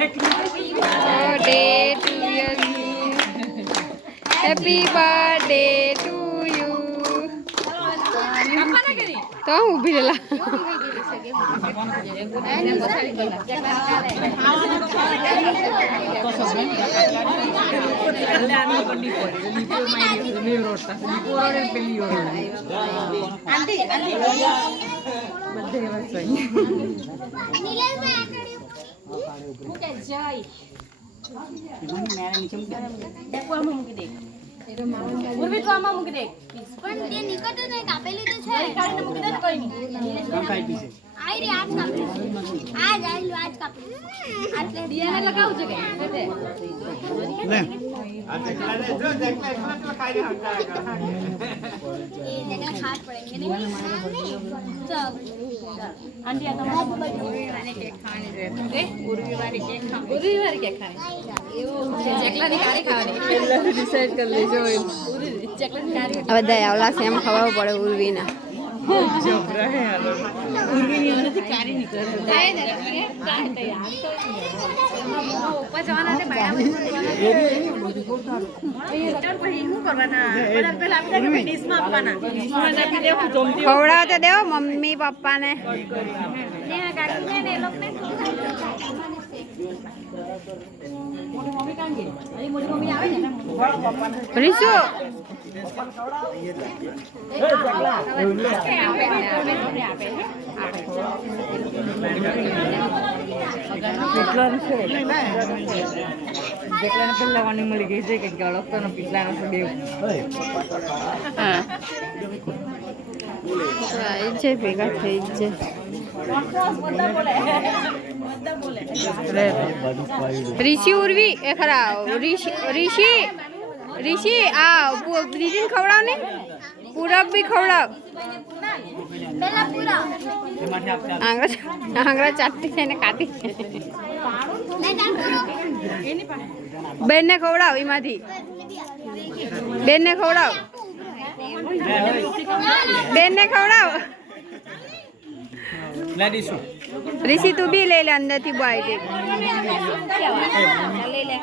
birthday to you. Happy birthday to you. તો ઊભી રહેલા ઉર્વી તો આમાં મૂકી દે પણ તે નિકટ ને કાપેલી તો છે કાઢીને મૂકી દે કોઈ નહીં આઈ રે આજ કાપેલી આજ કાપેલી આજ દિયાને લગાવું છે કે લે આ દેખલા દે જો દેખલા એકલા ખાઈ રે હંકા એ દેખલા ખાટ પડેંગે નહીં सब आंटी आ તમારે વાને કેક ખાવાની છે એ ઉર્વી વાળી કેક ખાવાની એવો જેકલાની કાળી ખાવાની પહેલાથી ડિસાઈડ કરી લેજો ઉર્વી જેકલાની કાળી બધા આવલા સેમ ખવાવું પડે ઉર્વીના જબરા હે આલો ઉર્વીની ઓનેથી કાળી નીકળે કાઈ ને કાઈ તો યાર તો ઓપા જવાના તે બાયા પછી શું કરવાના બધા પહેલા આપણે ડીશમાં આપવાના ડીશમાં નાખી દેવું જમતી ખવડાવ તો દેવો મમ્મી પપ્પાને ને કાકીને ને એ લોકોને મોટી મમ્મી કાં ગઈ અહીં મોટી મમ્મી આવે ને રીશુ જેટલાને પહેલા વાની મળી ગઈ છે કે ગળકતો પીટલાનો છે બે હા છે ભેગા થઈ છે ऋषि उर्वी ए खरा ऋषि आ दीदी खवड़ाव ने पूरब भी खवड़ाव પહેલા પૂરા आंगरा चाटती है ने खाती बेन ने खवड़ाव इमाथी बेन ने खवड़ाव बेन ने खवड़ाव ऋषि तू भी ले ले अंदर थी बॉय के ले ले